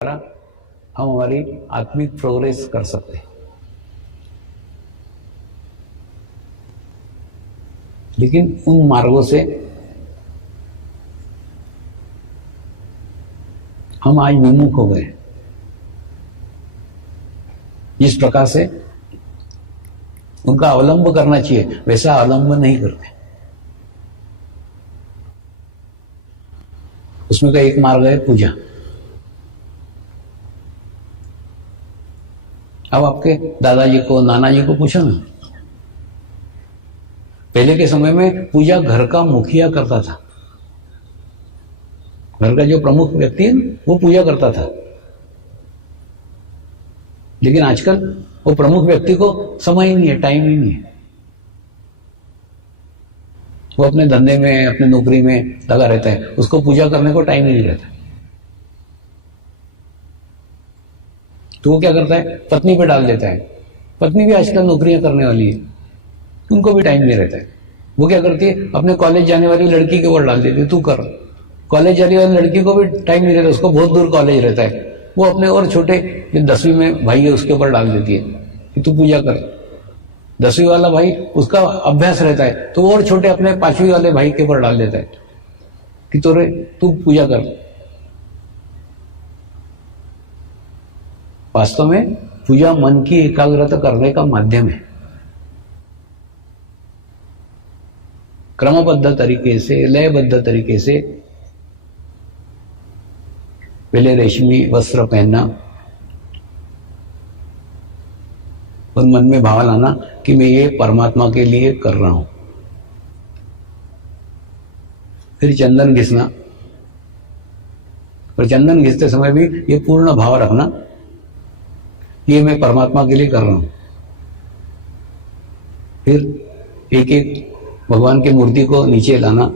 हम हमारी आत्मिक प्रोग्रेस कर सकते हैं। लेकिन उन मार्गों से हम आज विमुख हो गए। जिस प्रकार से उनका अवलंब करना चाहिए वैसा अवलंब नहीं करते। उसमें का एक मार्ग है पूजा। अब आपके दादाजी को नाना जी को पूछो ना, पहले के समय में पूजा घर का मुखिया करता था। घर का जो प्रमुख व्यक्ति है वो पूजा करता था। लेकिन आजकल वो प्रमुख व्यक्ति को समय ही नहीं है, टाइम ही नहीं है। वो अपने धंधे में, अपने नौकरी में लगा रहता है, उसको पूजा करने को टाइम ही नहीं रहता। तो वो क्या करता है, पत्नी पे डाल देता है। पत्नी भी आजकल नौकरियां करने वाली है, उनको भी टाइम नहीं रहता है। वो क्या करती है, अपने कॉलेज जाने वाली लड़की के ऊपर डाल देती है, तू कर। कॉलेज जाने वाली लड़की को भी टाइम नहीं रहता, उसको बहुत दूर कॉलेज रहता है। वो अपने और छोटे जो 10वीं में भाई है उसके ऊपर डाल देती है कि तू पूजा कर। 10वीं वाला भाई उसका अभ्यास रहता है, तो वो और छोटे अपने 5वीं वाले भाई के ऊपर डाल देता है कि तू पूजा कर। वास्तव में पूजा मन की एकाग्रता करने का माध्यम है। क्रमबद्ध तरीके से, लयबद्ध तरीके से पहले रेशमी वस्त्र पहनना और मन में भाव लाना कि मैं ये परमात्मा के लिए कर रहा हूं। फिर चंदन घिसना, और चंदन घिसते समय भी ये पूर्ण भाव रखना, ये मैं परमात्मा के लिए कर रहा हूं। फिर एक एक भगवान की मूर्ति को नीचे लाना,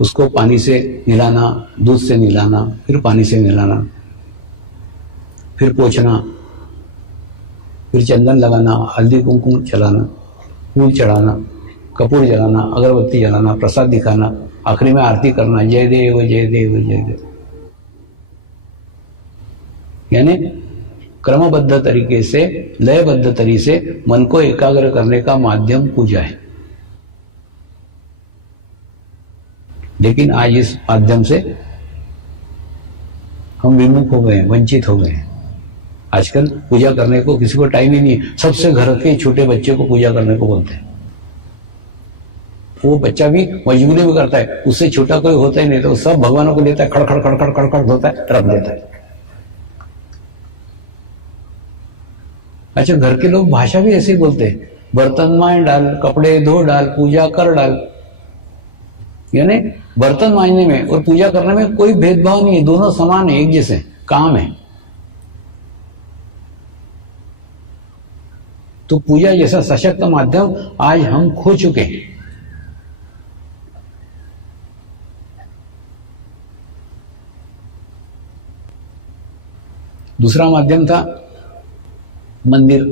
उसको पानी से मिलाना, दूध से मिलाना, फिर पानी से मिलाना, फिर पोंछना, फिर चंदन लगाना, हल्दी कुमकुम चलाना, फूल चढ़ाना, कपूर जलाना, अगरबत्ती जलाना, प्रसाद दिखाना, आखिरी में आरती करना, जय देव जय देव जय देव। यानी क्रमबद्ध तरीके से, लयबद्ध तरीके से मन को एकाग्र करने का माध्यम पूजा है। लेकिन आज इस माध्यम से हम विमुख हो गए हैं, वंचित हो गए हैं। आजकल पूजा करने को किसी को टाइम ही नहीं है। सबसे घर के छोटे बच्चे को पूजा करने को बोलते हैं। वो बच्चा भी मजबूरी में करता है, उससे छोटा कोई होता ही नहीं, तो सब भगवानों को लेता है, खड़खड़ खड़खड़ खड़खड़ होता है, रख देता है। अच्छा, घर के लोग भाषा भी ऐसे ही बोलते हैं, बर्तन मांज डाल, कपड़े धो डाल, पूजा कर डाल। यानी बर्तन मांजने में और पूजा करने में कोई भेदभाव नहीं है, दोनों समान है, एक जैसे काम है। तो पूजा जैसा सशक्त माध्यम आज हम खो चुके हैं। दूसरा माध्यम था मंदिर।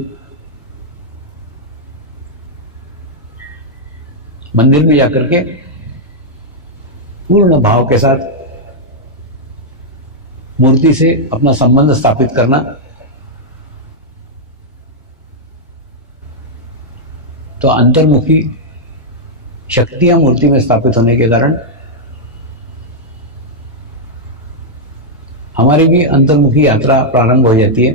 मंदिर में जाकर के पूर्ण भाव के साथ मूर्ति से अपना संबंध स्थापित करना। तो अंतर्मुखी शक्तियां मूर्ति में स्थापित होने के कारण हमारी भी अंतर्मुखी यात्रा प्रारंभ हो जाती है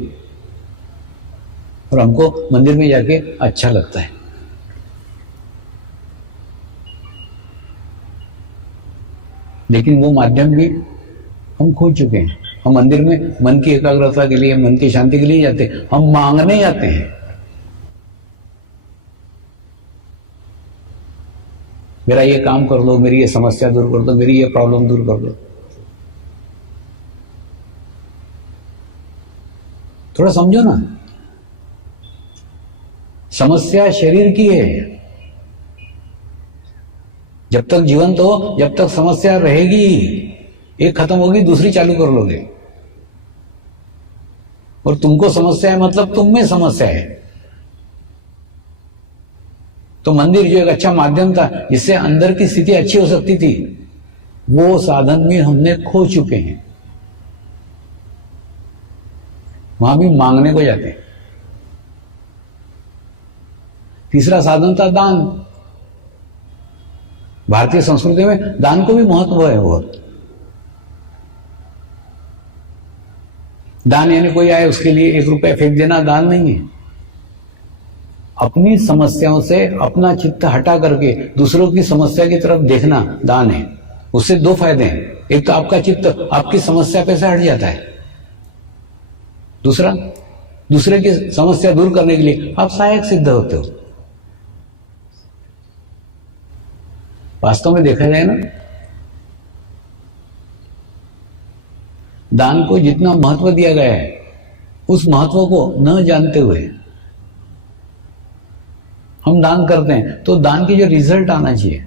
और हमको मंदिर में जाके अच्छा लगता है। लेकिन वो माध्यम भी हम खो चुके हैं। हम मंदिर में मन की एकाग्रता के लिए, मन की शांति के लिए जाते हैं, हम मांगने जाते हैं। मेरा ये काम कर दो, मेरी ये समस्या दूर कर दो, मेरी ये प्रॉब्लम दूर कर दो। थोड़ा समझो ना, समस्या शरीर की है। जब तक जीवंत हो, जब तक समस्या रहेगी। एक खत्म होगी, दूसरी चालू कर लोगे। और तुमको समस्या है मतलब तुम में समस्या है। तो मंदिर जो एक अच्छा माध्यम था जिससे अंदर की स्थिति अच्छी हो सकती थी, वो साधन भी हमने खो चुके हैं। वहां भी मांगने को जाते हैं। तीसरा साधन था दान। भारतीय संस्कृति में दान को भी महत्व है बहुत। दान यानी कोई आए उसके लिए 1 रुपया फेंक देना दान नहीं है। अपनी समस्याओं से अपना चित्त हटा करके दूसरों की समस्या की तरफ देखना दान है। उससे 2 फायदे हैं। एक तो आपका चित्त आपकी समस्या पे से हट जाता है, दूसरा दूसरे की समस्या दूर करने के लिए आप सहायक सिद्ध होते हो। वास्तव में देखा जाए ना, दान को जितना महत्व दिया गया है उस महत्व को न जानते हुए हम दान करते हैं, तो दान की जो रिजल्ट आना चाहिए,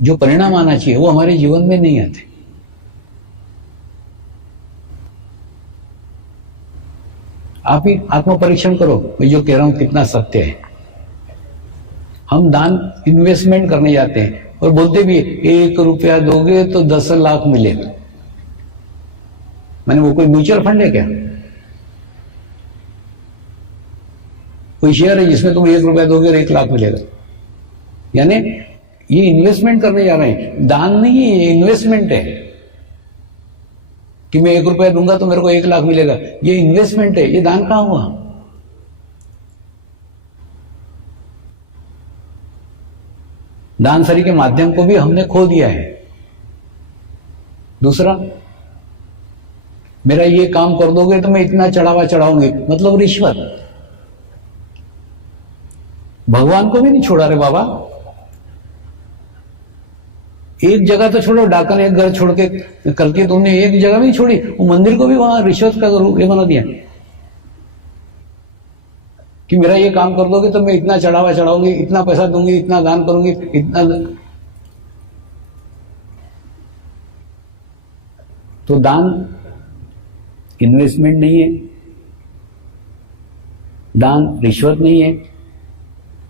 जो परिणाम आना चाहिए, वो हमारे जीवन में नहीं आते। आप ही आत्म परीक्षण करो, मैं जो कह रहा हूं कितना सत्य है। हम दान इन्वेस्टमेंट करने जाते हैं और बोलते भी 1 रुपया दोगे तो 10 लाख मिलेगा। मैंने वो कोई म्यूचुअल फंड है क्या? कोई शेयर है जिसमें तुम 1 रुपया दोगे और 1 लाख मिलेगा? यानी ये इन्वेस्टमेंट करने जा रहे हैं, दान नहीं है, ये इन्वेस्टमेंट है कि मैं 1 रुपया दूंगा तो मेरे को 1 लाख मिलेगा। ये इन्वेस्टमेंट है, ये दान कहां हुआ? दानसरी के माध्यम को भी हमने खो दिया है। दूसरा, मेरा ये काम कर दोगे तो मैं इतना चढ़ावा चढ़ाऊंगी, मतलब रिश्वत। भगवान को भी नहीं छोड़ा रे बाबा। एक जगह तो छोड़ो, डाकन एक घर छोड़ के करके तुमने एक जगह नहीं छोड़ी, वो मंदिर को भी वहां रिश्वत का रूप बना दिया कि मेरा ये काम कर दोगे तो मैं इतना चढ़ावा चढ़ाऊंगी, इतना पैसा दूंगी, इतना दान करूंगी, इतना। तो दान इन्वेस्टमेंट नहीं है, दान रिश्वत नहीं है।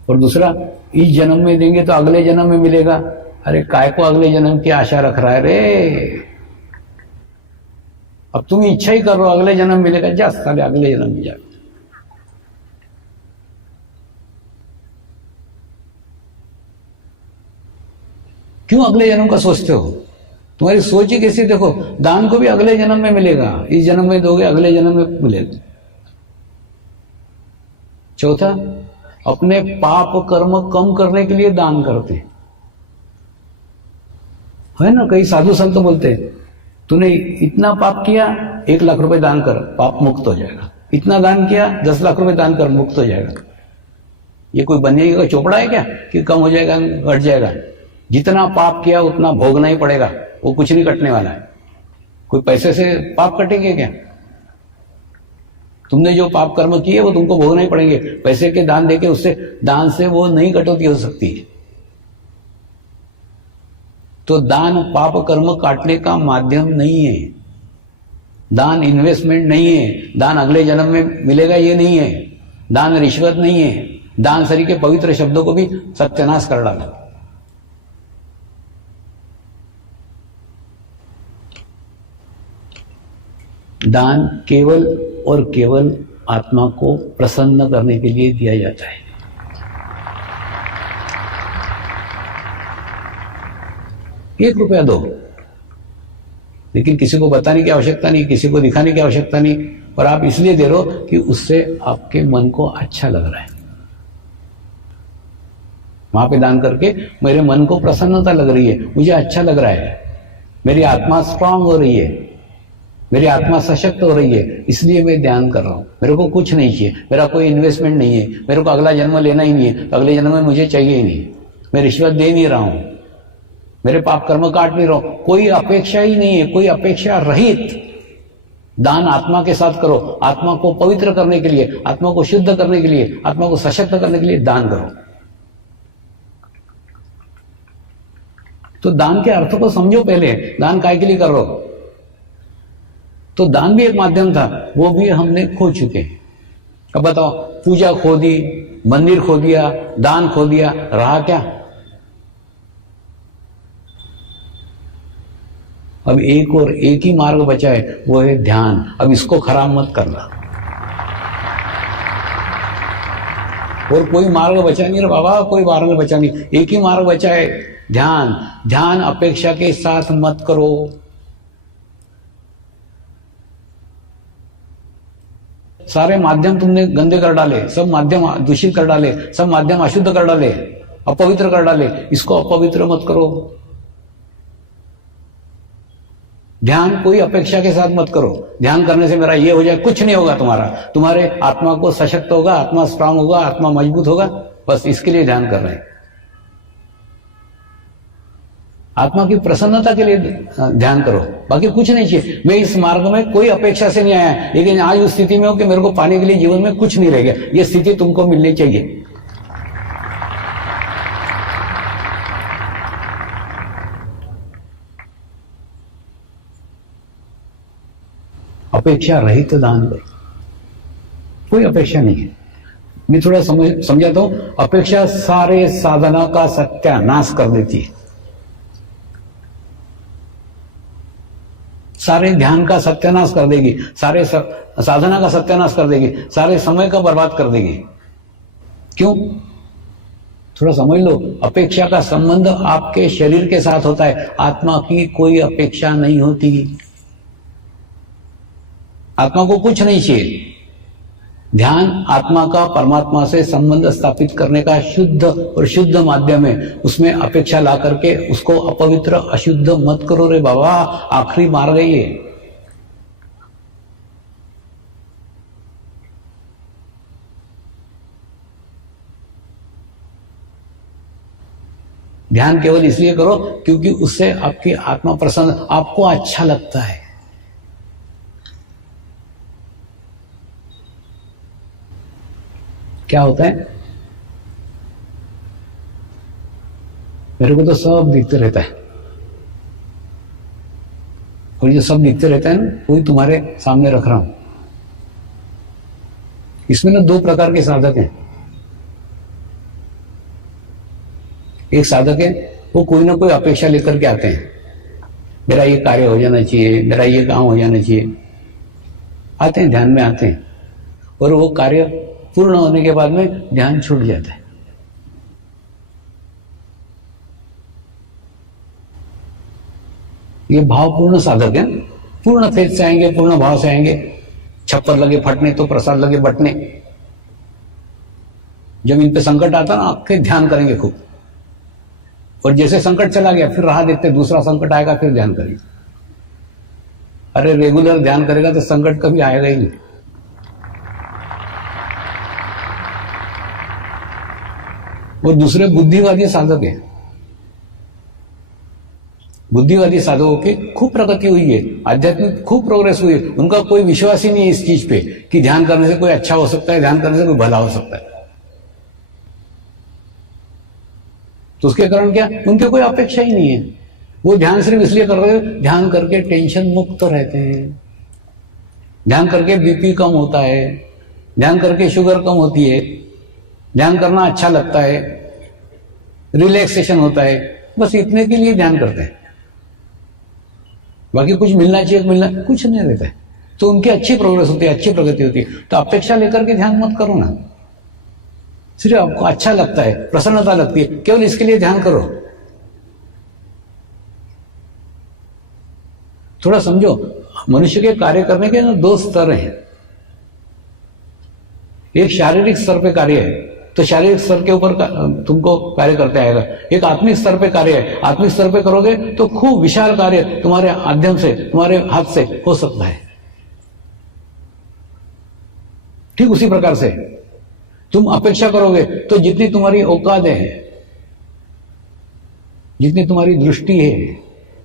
और दूसरा, इस जन्म में देंगे तो अगले जन्म में मिलेगा। अरे काय को अगले जन्म की आशा रख रहा है रे? अब तुम इच्छा ही कर रहे हो अगले जन्म मिलेगा, जा साले अगले जन्म में जा। क्यों अगले जन्म का सोचते हो? तुम्हारी सोच ही कैसी? देखो, दान को भी अगले जन्म में मिलेगा, इस जन्म में दोगे अगले जन्म में मिलेगा। चौथा, अपने पाप कर्म कम करने के लिए दान करते हैं, है ना? कई साधु संत बोलते हैं, तूने इतना पाप किया 1 लाख रुपए दान कर, पाप मुक्त हो जाएगा। इतना दान किया 10 लाख रुपए दान कर, मुक्त हो जाएगा। ये कोई बनने का चोपड़ा है क्या कि कम हो जाएगा, घट जाएगा? जितना पाप किया उतना भोगना ही पड़ेगा, वो कुछ नहीं कटने वाला है। कोई पैसे से पाप कटेंगे क्या? तुमने जो पाप कर्म किए वो तुमको भोगना ही पड़ेंगे। पैसे के दान देके उससे दान से वो नहीं कटौती हो सकती है। तो दान पाप कर्म काटने का माध्यम नहीं है, दान इन्वेस्टमेंट नहीं है, दान अगले जन्म में मिलेगा ये नहीं है, दान रिश्वत नहीं है। दान सरी के पवित्र शब्दों को भी सत्यानाश कर डाला। दान केवल और केवल आत्मा को प्रसन्न करने के लिए दिया जाता है। ₹1 दो, लेकिन किसी को बताने की आवश्यकता नहीं, किसी को दिखाने की आवश्यकता नहीं, और आप इसलिए दे रहे हो कि उससे आपके मन को अच्छा लग रहा है। वहां पे दान करके मेरे मन को प्रसन्नता लग रही है, मुझे अच्छा लग रहा है, मेरी आत्मा स्ट्रांग हो रही है, मेरी आत्मा सशक्त हो रही है, इसलिए मैं ध्यान कर रहा हूं। मेरे को कुछ नहीं चाहिए, मेरा कोई इन्वेस्टमेंट नहीं है, मेरे को अगला जन्म लेना ही नहीं है, तो अगले जन्म में मुझे चाहिए ही नहीं, मैं रिश्वत दे नहीं रहा हूं, मेरे पाप कर्म काट नहीं रहा हूं, कोई अपेक्षा ही नहीं है, कोई अपेक्षा रहित दान आत्मा के साथ करो। आत्मा को पवित्र करने के लिए, आत्मा को शुद्ध करने के लिए, आत्मा को सशक्त करने के लिए दान करो। तो दान के अर्थ को समझो पहले, दान काय के लिए कर रहे हो? तो दान भी एक माध्यम था, वो भी हमने खो चुके हैं। अब बताओ, पूजा खो दी, मंदिर खो दिया, दान खो दिया, रहा क्या? अब एक ही मार्ग बचा है, वो है ध्यान। अब इसको खराब मत करना। और कोई मार्ग बचा नहीं रे बाबा, कोई मार्ग बचा नहीं, एक ही मार्ग बचा है, ध्यान। ध्यान अपेक्षा के साथ मत करो। सारे माध्यम तुमने गंदे कर डाले, सब माध्यम दूषित कर डाले, सब माध्यम अशुद्ध कर डाले, अपवित्र कर डाले, इसको अपवित्र मत करो। ध्यान कोई अपेक्षा के साथ मत करो। ध्यान करने से मेरा ये हो जाए, कुछ नहीं होगा तुम्हारा। तुम्हारे आत्मा को सशक्त होगा, आत्मा स्ट्रांग होगा, आत्मा मजबूत होगा, बस इसके लिए ध्यान कर रहे हैं। आत्मा की प्रसन्नता के लिए ध्यान करो, बाकी कुछ नहीं चाहिए। मैं इस मार्ग में कोई अपेक्षा से नहीं आया, लेकिन आज उस स्थिति में हो कि मेरे को पाने के लिए जीवन में कुछ नहीं रह गया, ये स्थिति तुमको मिलनी चाहिए। अपेक्षा रहित दान दे, कोई अपेक्षा नहीं है। मैं थोड़ा समझाता हूं। अपेक्षा सारे साधना का सत्यानाश कर देती है, सारे ध्यान का सत्यानाश कर देगी, सारे साधना का सत्यानाश कर देगी, सारे समय का बर्बाद कर देगी। क्यों? थोड़ा समझ लो। अपेक्षा का संबंध आपके शरीर के साथ होता है, आत्मा की कोई अपेक्षा नहीं होती। आत्मा को कुछ नहीं चाहिए। ध्यान आत्मा का परमात्मा से संबंध स्थापित करने का शुद्ध और शुद्ध माध्यम है। उसमें अपेक्षा ला करके उसको अपवित्र अशुद्ध मत करो रे बाबा, आखिरी मार्ग है ये। ध्यान केवल इसलिए करो क्योंकि उससे आपकी आत्मा प्रसन्न, आपको अच्छा लगता है। क्या होता है, मेरे को तो सब दिखते रहता है, और ये सब दिखते रहता है ना, वही तुम्हारे सामने रख रहा हूं। इसमें ना दो प्रकार के साधक हैं। एक साधक है, वो कोई ना कोई अपेक्षा लेकर के आते हैं, मेरा ये कार्य हो जाना चाहिए, मेरा ये काम हो जाना चाहिए। आते हैं, ध्यान में आते हैं, और वो कार्य पूर्ण होने के बाद में ध्यान छूट जाता है। ये भावपूर्ण साधक है, पूर्ण फेज से आएंगे, पूर्ण भाव से आएंगे। छप्पर लगे फटने तो प्रसाद लगे बटने। जब इन पे संकट आता ना, फिर ध्यान करेंगे खूब, और जैसे संकट चला गया फिर राह देखते, दूसरा संकट आएगा फिर ध्यान करेंगे। अरे रेगुलर ध्यान करेगा तो संकट कभी आएगा ही नहीं। वो दूसरे बुद्धिवादी साधक है। बुद्धिवादी साधकों की खूब प्रगति हुई है, आध्यात्मिक खूब प्रोग्रेस हुई है। उनका कोई विश्वास ही नहीं है इस चीज पे कि ध्यान करने से कोई अच्छा हो सकता है, ध्यान करने से कोई भला हो सकता है। तो उसके कारण क्या, उनके कोई अपेक्षा ही नहीं है। वो ध्यान सिर्फ इसलिए कर रहे हैं, ध्यान करके टेंशन मुक्त रहते हैं, ध्यान करके बीपी कम होता है, ध्यान करके शुगर कम होती है, ध्यान करना अच्छा लगता है, रिलैक्सेशन होता है। बस इतने के लिए ध्यान करते हैं। बाकी कुछ मिलना चाहिए, मिलना कुछ नहीं रहता है। तो उनकी अच्छी प्रोग्रेस होती है, अच्छी प्रगति होती है। तो अपेक्षा लेकर के ध्यान मत करो ना। सिर्फ आपको अच्छा लगता है, प्रसन्नता लगती है, केवल इसके लिए ध्यान करो। थोड़ा समझो, मनुष्य के कार्य करने के ना दो स्तर हैं। एक शारीरिक स्तर पे कार्य है, तो शारीरिक स्तर के ऊपर तुमको कार्य करते आएगा। एक आत्मिक स्तर पे कार्य है, आत्मिक स्तर पे करोगे तो खूब विशाल कार्य तुम्हारे माध्यम से, तुम्हारे हाथ से हो सकता है। ठीक उसी प्रकार से तुम अपेक्षा करोगे तो जितनी तुम्हारी औकात है, जितनी तुम्हारी दृष्टि है,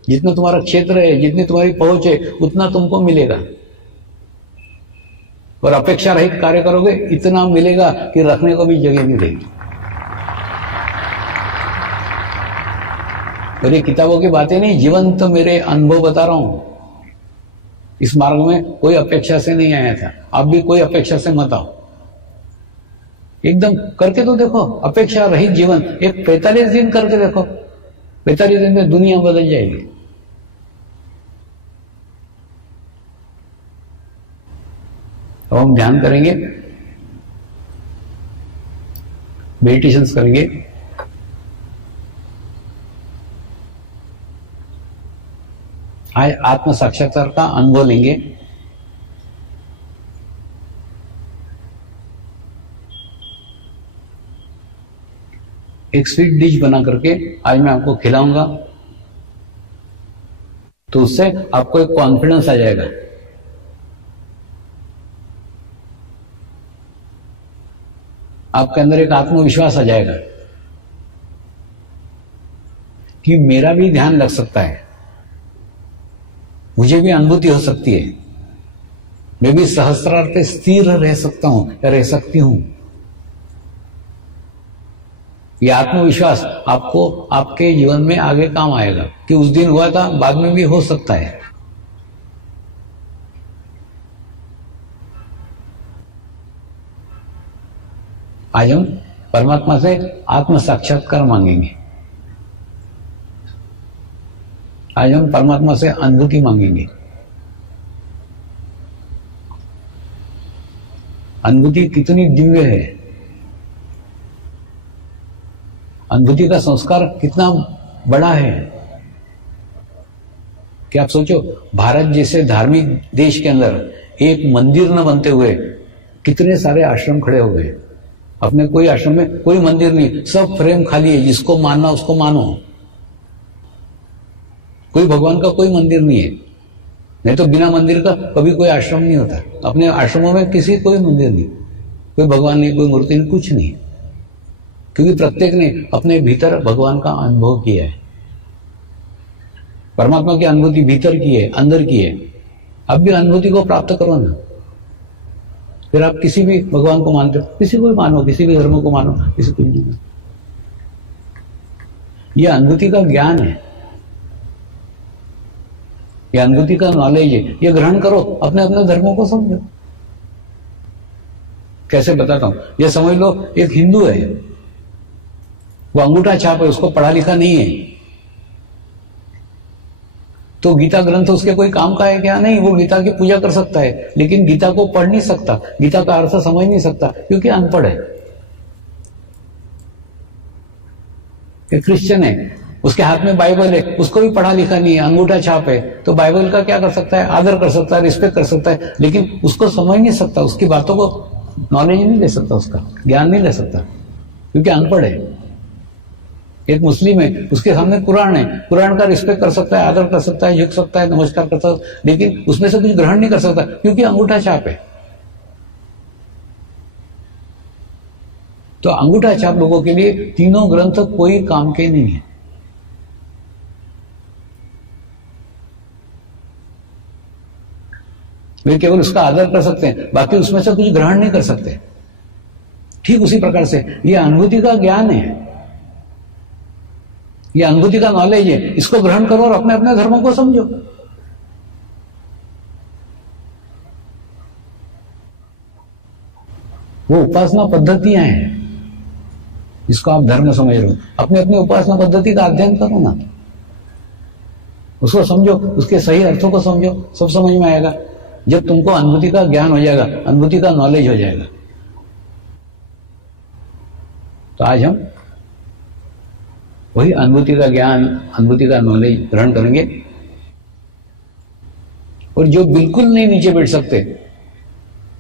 जितना तुम्हारा क्षेत्र है, जितनी तुम्हारी पहुंच है, उतना तुमको मिलेगा। और अपेक्षा रहित कार्य करोगे, इतना मिलेगा कि रखने को भी जगह नहीं रहेगी। और ये किताबों की बातें नहीं, जीवन तो मेरे अनुभव बता रहा हूं। इस मार्ग में कोई अपेक्षा से नहीं आया था, आप भी कोई अपेक्षा से मत आओ। एकदम करके तो देखो, अपेक्षा रहित जीवन। एक 45 दिन करके देखो, 45 दिन में दुनिया बदल जाएगी। अब हम ध्यान करेंगे, मेडिटेशंस करेंगे। आज आत्म साक्षात्कार का अनुभव लेंगे। एक स्वीट डिश बना करके आज मैं आपको खिलाऊंगा, तो उससे आपको एक कॉन्फिडेंस आ जाएगा। आपके अंदर एक आत्मविश्वास आ जाएगा कि मेरा भी ध्यान लग सकता है, मुझे भी अनुभूति हो सकती है, मैं भी सहस्त्रार पे स्थिर रह सकता हूं या रह सकती हूं। यह आत्मविश्वास आपको आपके जीवन में आगे काम आएगा कि उस दिन हुआ था, बाद में भी हो सकता है। आज हम परमात्मा से आत्म साक्षात्कार मांगेंगे। आज हम परमात्मा से अनुभूति मांगेंगे। अनुभूति कितनी दिव्य है, अनुभूति का संस्कार कितना बड़ा है कि आप सोचो, भारत जैसे धार्मिक देश के अंदर एक मंदिर न बनते हुए कितने सारे आश्रम खड़े हो गए। अपने कोई आश्रम में कोई मंदिर नहीं, सब फ्रेम खाली है, जिसको मानना उसको मानो। कोई भगवान का कोई मंदिर नहीं है, नहीं तो बिना मंदिर का कभी कोई आश्रम नहीं होता। अपने आश्रमों में किसी कोई मंदिर नहीं, कोई भगवान नहीं, कोई मूर्ति नहीं, कुछ नहीं, क्योंकि प्रत्येक ने अपने भीतर भगवान का अनुभव किया है। परमात्मा की अनुभूति भीतर की है, अंदर की है। अब भी अनुभूति को प्राप्त करो ना, फिर आप किसी भी भगवान को मानते हो, किसी को भी मानो, किसी भी धर्म को मानो, किसी को नहीं मानो। यह अनुभूति का ज्ञान है, यह अनुभूति का नॉलेज है। यह ग्रहण करो, अपने अपने धर्मों को समझो। कैसे बताता हूं, यह समझ लो, एक हिंदू है, वो अंगूठा छाप है, उसको पढ़ा लिखा नहीं है, तो गीता ग्रंथ उसके कोई काम का है क्या? नहीं। वो गीता की पूजा कर सकता है, लेकिन गीता को पढ़ नहीं सकता, गीता का अर्थ समझ नहीं सकता, क्योंकि अनपढ़ है। एक क्रिश्चियन है, उसके हाथ में बाइबल है, उसको भी पढ़ा लिखा नहीं है, अंगूठा छाप है, तो बाइबल का क्या कर सकता है? आदर कर सकता है, रिस्पेक्ट कर सकता है, लेकिन उसको समझ नहीं सकता, उसकी बातों को नॉलेज नहीं ले सकता, उसका ज्ञान नहीं ले सकता, क्योंकि अनपढ़ है। एक मुस्लिम है, उसके सामने कुरान है, कुरान का रिस्पेक्ट कर सकता है, आदर कर सकता है, झुक सकता है, नमस्कार करता है, लेकिन उसमें से कुछ ग्रहण नहीं कर सकता, क्योंकि अंगूठा छाप है। तो अंगूठा छाप लोगों के लिए तीनों ग्रंथ कोई काम के नहीं है। वे केवल उसका आदर कर सकते हैं, बाकी उसमें से कुछ ग्रहण नहीं कर सकते। ठीक उसी प्रकार से यह अनुभूति का ज्ञान है, यह अनुभूति का नॉलेज है, इसको ग्रहण करो और अपने अपने धर्मों को समझो। वो उपासना पद्धतियां हैं, जिसको आप धर्म समझ रहे हो, अपने अपने उपासना पद्धति का अध्ययन करो ना, उसको समझो, उसके सही अर्थों को समझो, सब समझ में आएगा। जब तुमको अनुभूति का ज्ञान हो जाएगा, अनुभूति का नॉलेज हो जाएगा। तो आज हम वही अनुभूति का ज्ञान, अनुभूति का नॉलेज ग्रहण करेंगे। और जो बिल्कुल नहीं नीचे बैठ सकते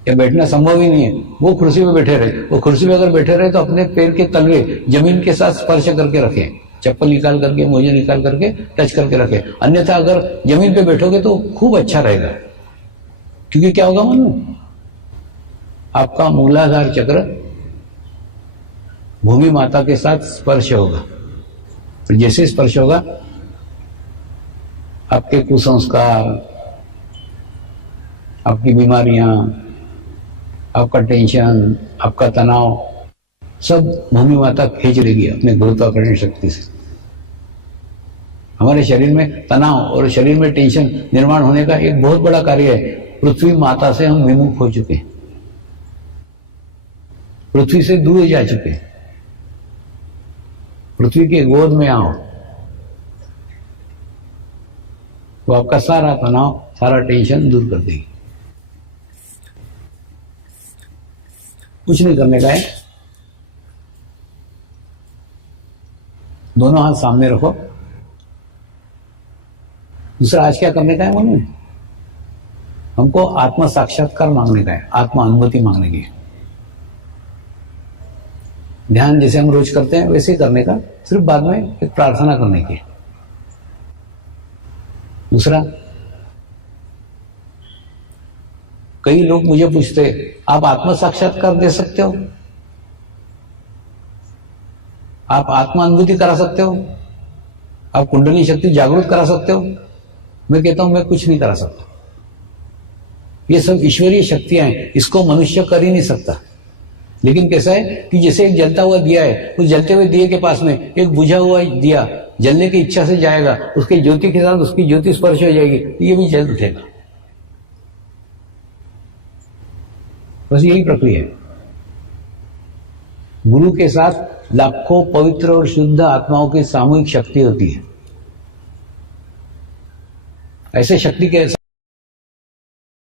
या बैठना संभव ही नहीं है, वो कुर्सी में बैठे रहे। वो कुर्सी में अगर बैठे रहे तो अपने पैर के तलवे जमीन के साथ स्पर्श करके रखें, चप्पल निकाल करके, मोजे निकाल करके टच करके रखें। अन्यथा अगर जमीन पे बैठोगे तो खूब अच्छा रहेगा, क्योंकि क्या होगा मालूम? आपका मूलाधार चक्र भूमि माता के साथ स्पर्श होगा। तो जैसे स्पर्श होगा, आपके कुसंस्कार, आपकी बीमारियां, आपका टेंशन, आपका तनाव, सब भूमि माता खींच लेगी अपने गुरुत्वाकर्षण शक्ति से। हमारे शरीर में तनाव और शरीर में टेंशन निर्माण होने का एक बहुत बड़ा कार्य है। पृथ्वी माता से हम विमुख हो चुके हैं, पृथ्वी से दूर जा चुके हैं। पृथ्वी के गोद में आओ, वो आपका सारा तनाव, सारा टेंशन दूर कर देगी। कुछ नहीं करने का है। दोनों हाथ सामने रखो। दूसरा आज क्या करने का है मन में? हमको आत्मा साक्षात्कार मांगने का है, आत्मा अनुभूति मांगने की है। ध्यान जैसे हम रोज करते हैं वैसे ही करने का, सिर्फ बाद में एक प्रार्थना करने की। दूसरा, कई लोग मुझे पूछते आप आत्मा साक्षात्कार दे सकते हो, आप आत्मा अनुभूति करा सकते हो, आप कुंडली शक्ति जागृत करा सकते हो? मैं कहता हूं मैं कुछ नहीं करा सकता। ये सब ईश्वरीय शक्तियां हैं, इसको मनुष्य कर ही नहीं सकता। लेकिन कैसा है कि जैसे एक जलता हुआ दिया है, उस जलते हुए दिए के पास में एक बुझा हुआ दिया जलने की इच्छा से जाएगा, उसके ज्योति के साथ उसकी ज्योति स्पर्श हो जाएगी, ये भी जल उठेगा। बस यही प्रक्रिया है। गुरु के साथ लाखों पवित्र और शुद्ध आत्माओं की सामूहिक शक्ति होती है। ऐसे शक्ति के